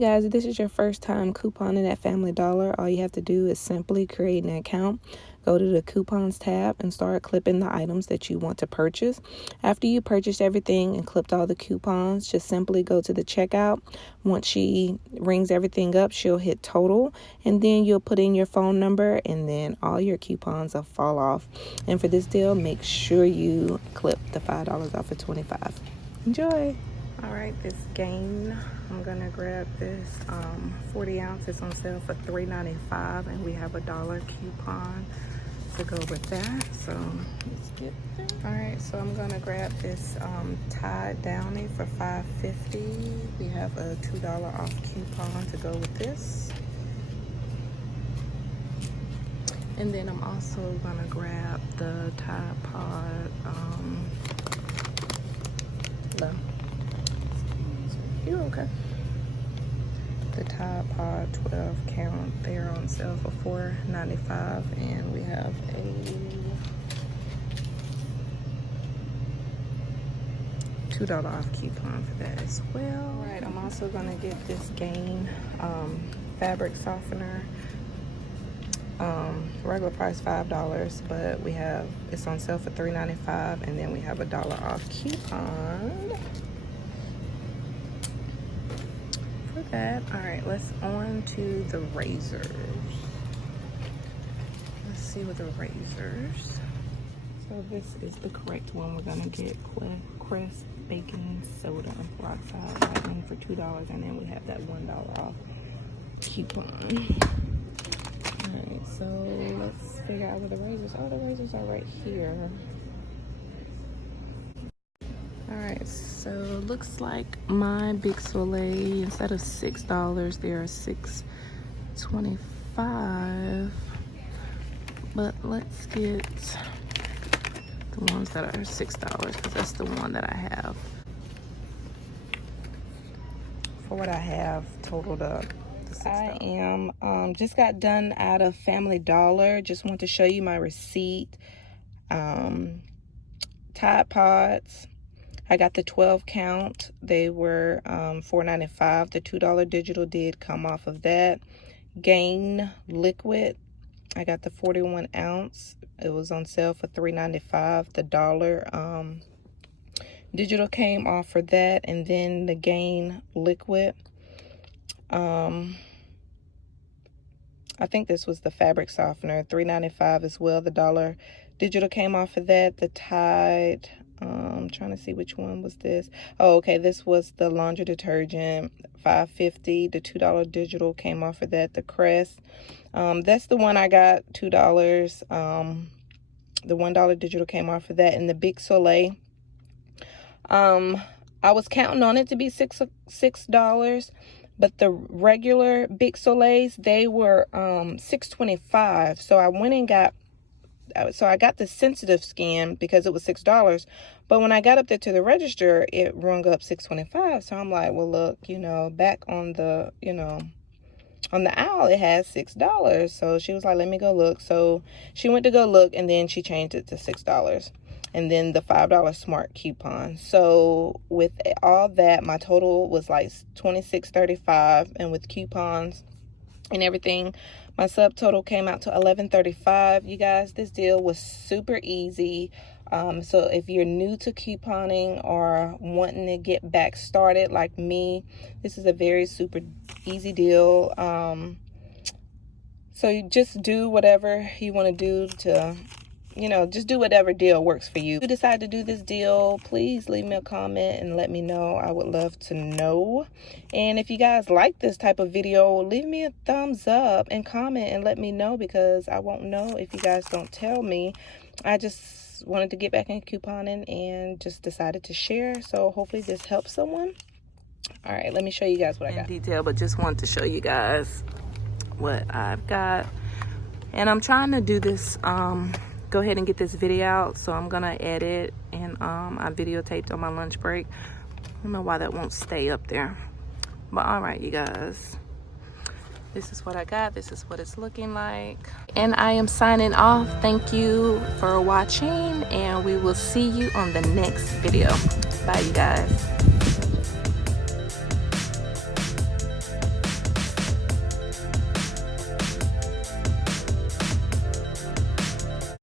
you guys, if this is your first time couponing at Family Dollar, all you have to do is simply create an account. Go to the coupons tab and start clipping the items that you want to purchase. After you purchase everything and clipped all the coupons, just simply go to the checkout. Once she rings everything up, she'll hit total, and then you'll put in your phone number, and then all your coupons will fall off. And for this deal, make sure you clip the $5 off of $25. Enjoy. All right, this Gain, I'm gonna grab this 40 ounce. It's on sale for $3.95, and we have a $1 coupon to go with that. So let's get there. All right, so I'm gonna grab this Tide Downy for $5.50. We have a $2 off coupon to go with this. And then I'm also gonna grab the Tide Pod You're okay. The Tide Pod 12 count, they're on sale for $4.95, and we have a $2 off coupon for that as well. All right, I'm also gonna get this Gain fabric softener. Regular price $5, but it's on sale for $3.95, and then we have a $1 off coupon for that. All right, let's on to the razors. Let's see what the razors. So this is the correct one. We're gonna get Crest Baking Soda and Peroxide Lightning for $2, and then we have that $1 off coupon. Alright, so let's figure out where the razors are. The razors are right here. Alright, so looks like my Big Soleil, instead of $6, they are $6.25. But let's get the ones that are $6, because that's the one that I have. For what I have totaled up. I am just got done out of Family Dollar. Just want to show you my receipt. Tide Pods, I got the 12 count. They were $4.95. The $2 digital did come off of that. Gain liquid, I got the 41 ounce. It was on sale for $3.95. The $1 digital came off for that, and then the Gain liquid. I think this was the fabric softener, $3.95 as well. The $1 digital came off of that. The Tide, I'm trying to see which one was this. Oh, okay, this was the laundry detergent, $5.50. The $2 digital came off of that. The Crest, that's the one I got, $2. The $1 digital came off of that. And the Big Soleil, I was counting on it to be $6. But the regular Big Soleils, they were $6.25. So I went and got the sensitive skin because it was $6. But when I got up there to the register, it rung up $6.25. So I'm like, well, look, back on the, on the aisle, it has $6. So she was like, let me go look. So she went to go look, and then she changed it to $6. And then the $5 smart coupon. So with all that, my total was like $26.35, and with coupons and everything, my subtotal came out to $11.35. You guys, this deal was super easy. So if you're new to couponing or wanting to get back started like me, this is a very super easy deal. So you just do whatever you want to do to, just do whatever deal works for you. If you decide to do this deal, please leave me a comment and let me know. I would love to know. And if you guys like this type of video, leave me a thumbs up and comment and let me know, because I won't know if you guys don't tell me. I just wanted to get back in couponing and just decided to share. So hopefully this helps someone. All right, let me show you guys what I got. In detail, but just wanted to show you guys what I've got. And I'm trying to do this, go ahead and get this video out, so I'm gonna edit, and I videotaped on my lunch break. I don't know why that won't stay up there, but all right, you guys, this is what I got. This is what it's looking like, and I am signing off. Thank you for watching, and we will see you on the next video. Bye, you guys.